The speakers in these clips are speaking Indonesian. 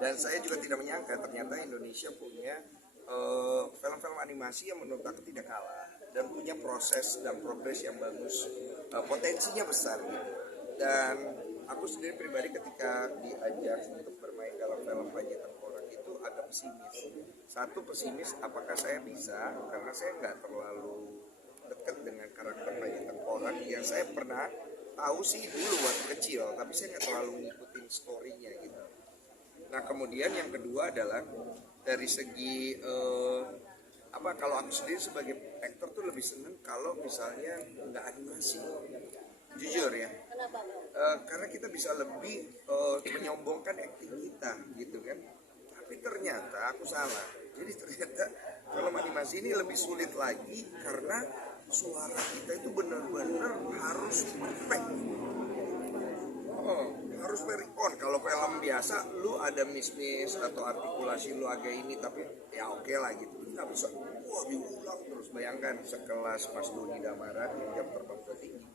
Dan saya juga tidak menyangka ternyata Indonesia punya film-film animasi yang menurut aku tidak kalah dan punya proses dan progres yang bagus, potensinya besar gitu. Dan aku sendiri pribadi ketika diajak untuk bermain dalam film Panji Tengkorak itu agak pesimis. Satu, pesimis apakah saya bisa, karena saya nggak terlalu dekat dengan karakter Panji Tengkorak yang saya pernah tahu sih dulu waktu kecil, tapi saya nggak terlalu ngikutin story-nya gitu. Nah kemudian yang kedua adalah dari segi kalau aku sendiri sebagai aktor tuh lebih seneng kalau misalnya nggak animasi, jujur ya. Karena kita bisa lebih menyombongkan acting kita gitu kan. Tapi ternyata aku salah. Jadi ternyata film animasi ini lebih sulit lagi karena suara kita itu benar-benar harus perfect. Harus very on. Kalau film biasa lu ada miss atau artikulasi lu agak ini, tapi ya oke lah gitu. Nggak bisa diulang terus. Bayangkan sekelas Mas Doni Damara yang jam terbang tertinggi,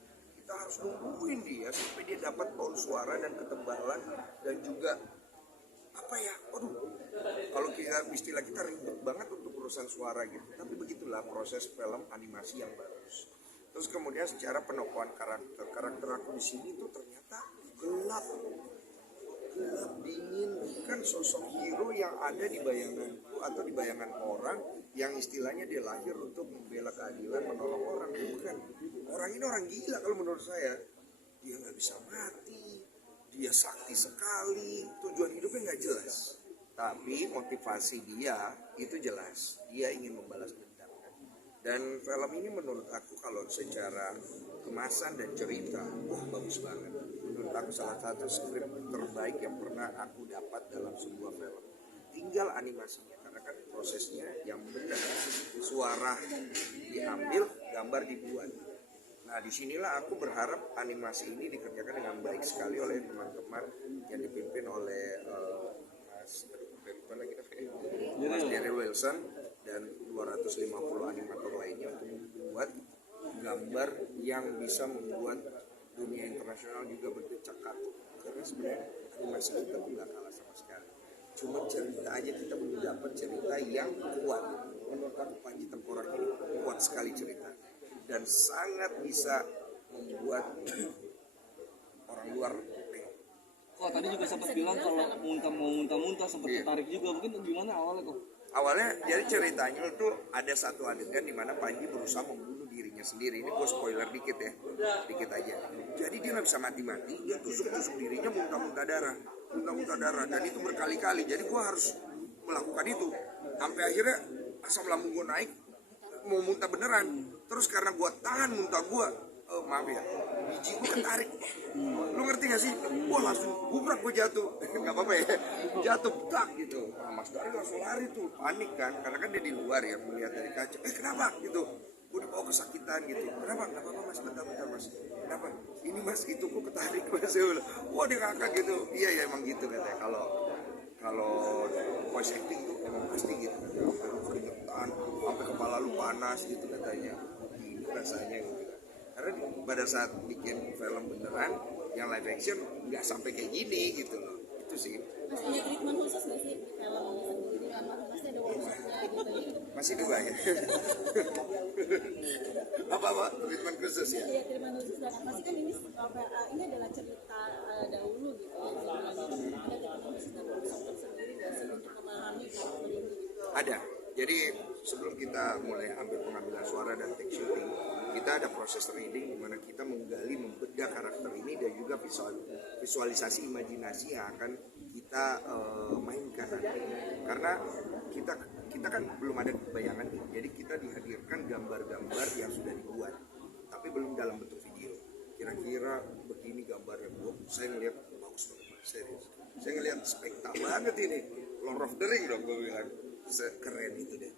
kita harus nungguin dia sampai dia dapat tone suara dan ketebalan dan juga kalau kita istilah kita ribet banget untuk urusan suara gitu. Tapi begitulah proses film animasi yang bagus. Terus kemudian secara penokohan karakter aku di sini tuh ternyata gelap dingin, bukan sosok hero yang ada di bayanganku atau di bayangan orang yang istilahnya dia lahir untuk membela keadilan, menolong orang. Bukan, orang ini orang gila kalau menurut saya. Dia nggak bisa mati, dia sakti sekali, tujuan hidupnya nggak jelas, tapi motivasi dia itu jelas, dia ingin membalas dendam. Dan film ini menurut aku kalau secara kemasan dan cerita, bagus banget. Menurut aku salah satu skrip terbaik yang pernah aku dapat dalam sebuah film. Tinggal animasinya, karena kan prosesnya yang benar, suara diambil, gambar dibuat. Nah disinilah aku berharap animasi ini dikerjakan dengan baik sekali oleh teman-teman yang dipimpin oleh Mas Daryl Wilson dan 250 animator lainnya untuk membuat gambar yang bisa membuat dunia internasional juga berdecak kagum. Karena sebenarnya animasi kita tuh nggak kalah sama sekali. Cuma cerita aja kita belum dapat cerita yang kuat. Menurut aku Panji Tengkorak ini kuat sekali cerita dan sangat bisa membuat orang luar tengok. Tadi juga sempat bilang kalau muntah sempat tertarik juga. Mungkin gimana awalnya kok? Awalnya jadi ceritanya itu ada satu adegan di mana Panji berusaha membunuh dirinya sendiri. Ini gue spoiler dikit ya, dikit aja. Jadi dia nggak bisa mati-mati, dia tusuk-tusuk dirinya muntah-muntah darah, dan itu berkali-kali. Jadi gue harus melakukan itu sampai akhirnya asam lambung gue naik, mau muntah beneran. Terus karena gue tahan muntah gue, maaf ya, biji gue ketarik. Lu ngerti gak sih? Gue langsung gubrak, gue jatuh. Gak apa-apa ya, jatuh tak gitu. Nah, Mas Dari langsung lari tuh, panik kan, karena kan dia di luar ya, melihat dari kaca. Kenapa gitu? Gue dibawa kesakitan gitu. Kenapa? Gak apa-apa Mas, bentar Mas. Kenapa? Ini Mas itu gue ketarik Mas. Wah dia ngakak gitu. Iya ya emang gitu katanya. Kalau voice acting tuh emang pasti gitu katanya. Keringetan, sampai kepala lu panas gitu katanya. Gini rasanya gitu. Karena pada saat bikin film beneran yang live action nggak sampai kayak gini gitu loh. Itu sih. Mas punya treatment khusus nggak sih film sendiri? Pasti ada workshopnya gitu. Masih dua ya. apa treatment khusus ya? Iya treatment khusus, dan pasti kan ini adalah cerita dahulu gitu. Ada treatment khusus dan workshop sendiri nggak sih untuk memahami karakter ini? Ada. Jadi sebelum kita mulai ambil pengambilan suara dan take shooting, kita ada proses reading di mana kita menggali, membedah karakter ini dan juga visualisasi imajinasi yang akan kita mainkan nanti. Karena kita kan belum ada bayangan nih, jadi kita dihadirkan gambar-gambar yang sudah dibuat, tapi belum dalam bentuk video. Kira-kira begini gambarnya, saya ngeliat bagus banget, serius. Saya ngeliat spektak banget ini, Lord of the Ring dong gue bilang. Keren itu deh.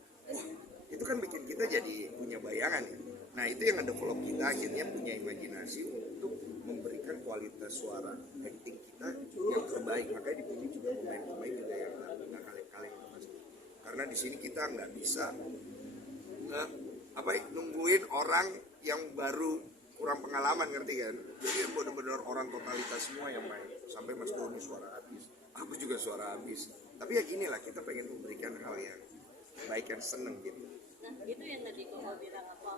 Itu kan bikin kita jadi punya bayangan ya. Nah itu yang ngedevelop kita akhirnya punya imajinasi untuk memberikan kualitas suara acting kita yang terbaik. Makanya dipilih juga pemain-pemain juga yang nggak kaleng-kaleng mas. Karena di sini kita nggak bisa nungguin orang yang baru kurang pengalaman, ngerti kan? Jadi benar-benar orang totalitas semua yang main. Sampai Mas Doni suara artis. aku juga suara habis. Tapi ya gini lah, kita pengen memberikan hal yang baik dan seneng gitu. Nah itu yang tadi Koko bilang apa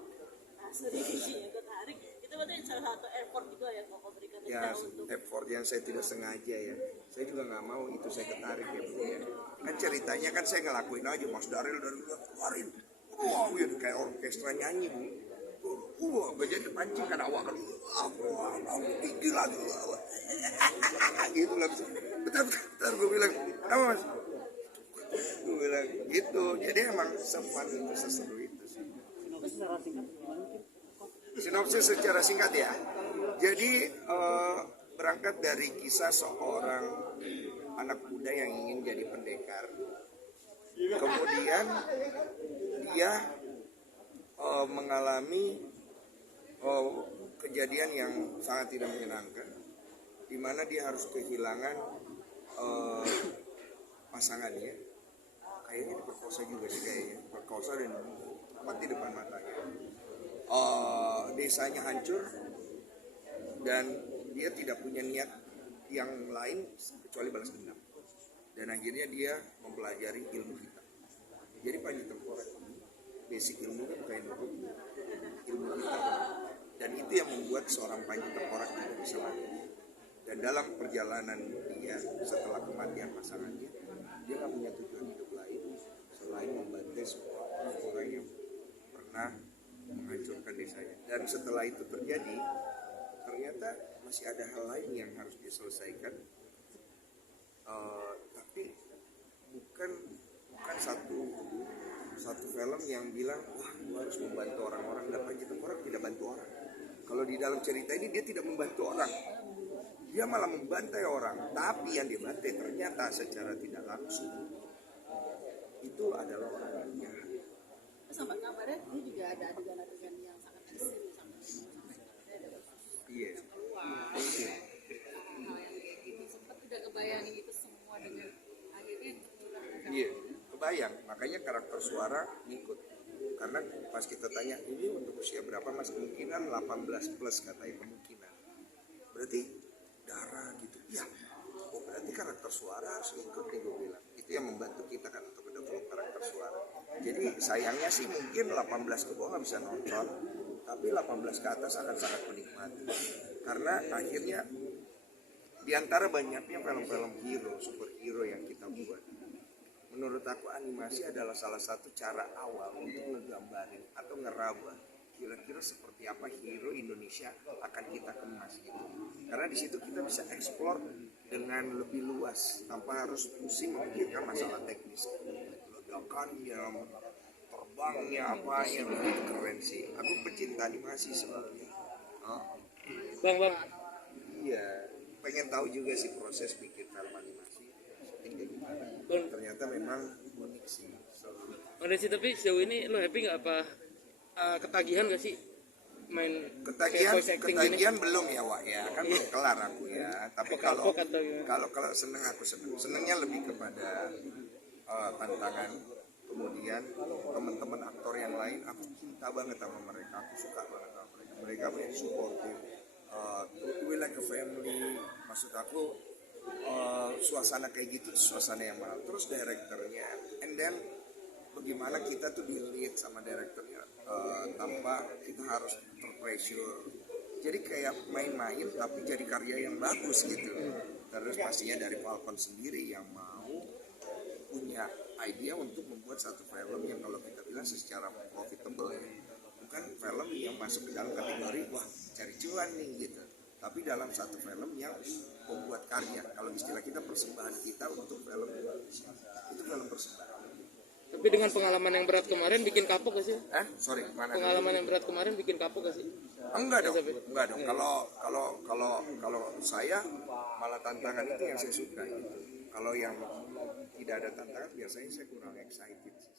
strategi yang ketarik itu berarti salah satu effort juga ya Koko berikan Ya kita untuk effort yang saya tidak sengaja ya, saya juga nggak mau itu saya ketarik ya Bu ya. Kan ceritanya kan saya ngelakuin aja, Mas Daril dari luar keluarin, wah gitu kayak orkestra nyanyi Bu. Wah, gak jadi pancing kan awak kan, wah, tinggi lagi, gitu lah. Bentar, gue bilang, apa Mas? Gue bilang gitu, jadi emang sefun itu, seseru itu sih. Sinopsis secara singkat ya. Jadi berangkat dari kisah seorang anak muda yang ingin jadi pendekar. Kemudian dia mengalami kejadian yang sangat tidak menyenangkan, di mana dia harus kehilangan pasangannya. Kayaknya diperkosa juga sih kayaknya, perkosa dan tepat di depan matanya. Desanya hancur dan dia tidak punya niat yang lain kecuali balas dendam. Dan akhirnya dia mempelajari ilmu hitam. Jadi Panji Tengkorak basic ilmunya bukan ilmu hitam. Dan itu yang membuat seorang Panji Tengkorak tidak bisa mati. Dan dalam perjalanan dia setelah kematian pasangannya, dia nggak punya tujuan hidup lain selain membantai semua orang yang pernah menghancurkan desanya. Dan setelah itu terjadi, ternyata masih ada hal lain yang harus diselesaikan. Tapi bukan satu film yang bilang wah gua harus membantu orang-orang. Dan Panji Tengkorak tidak bantu orang. Kalau di dalam cerita ini dia tidak membantu orang, dia malah membantai orang. Tapi yang dibantai ternyata secara tidak langsung itu adalah orang yang jahat. sama kabarnya ini juga ada adegan-adegan yang sangat ekstrim Iya. hal yang kayak gitu sempat udah kebayangin itu semua dengan akhirnya Iya, kebayang. Makanya karakter suara ngikut. Karena pas kita tanya, ini untuk usia berapa Mas? Kemungkinan 18 plus katanya kemungkinan. Berarti darah gitu. Ya, oh berarti karakter suara harus ikut nih gue bilang. Itu yang membantu kita kan untuk mendevelop karakter suara. Jadi sayangnya sih mungkin 18 ke bawah nggak bisa nonton. Tapi 18 ke atas akan sangat menikmati. Karena akhirnya di antara banyaknya film-film hero, superhero yang kita buat, menurut aku animasi adalah salah satu cara awal untuk ngegambarin atau ngeraba kira-kira seperti apa hero Indonesia akan kita kemas gitu. Karena di situ kita bisa eksplor dengan lebih luas tanpa harus pusing memikirkan masalah teknis. Ledakannya, terbangnya, apa yang lebih keren sih. Aku pecinta animasi sebenarnya. Bang. Iya, pengen tahu juga sih proses bikin film animasi. Ternyata memang unik sih. Ada sih, tapi sejauh ini lo happy nggak apa ketagihan nggak sih main Ketagihan voice acting gini? belum ya Wak ya, kan belum kelar aku ya. Tapi kalau seneng aku senengnya lebih kepada tantangan. Kemudian teman-teman aktor yang lain aku cinta banget sama mereka, aku suka banget sama mereka. Mereka very supportive. We like a family. Maksud aku suasana kayak gitu, suasana yang mana. Terus direkturnya, and then bagaimana kita tuh di lead sama direkturnya tanpa kita harus terpressure. Jadi kayak main-main tapi jadi karya yang bagus gitu. Terus pastinya dari Falcon sendiri yang mau punya idea untuk membuat satu film yang kalau kita bilang secara profitable ya, bukan film yang masuk ke dalam kategori wah cari cuan nih gitu, tapi dalam satu film yang membuat karya. Kalau istilah kita persembahan kita untuk film itu film persembahan. Tapi dengan pengalaman yang berat kemarin bikin kapok gak sih? Mana Pengalaman yang berat kemarin bikin kapok gak sih? enggak dong. Kalau saya malah tantangan itu yang saya suka gitu. Kalau yang tidak ada tantangan biasanya saya kurang excited sih.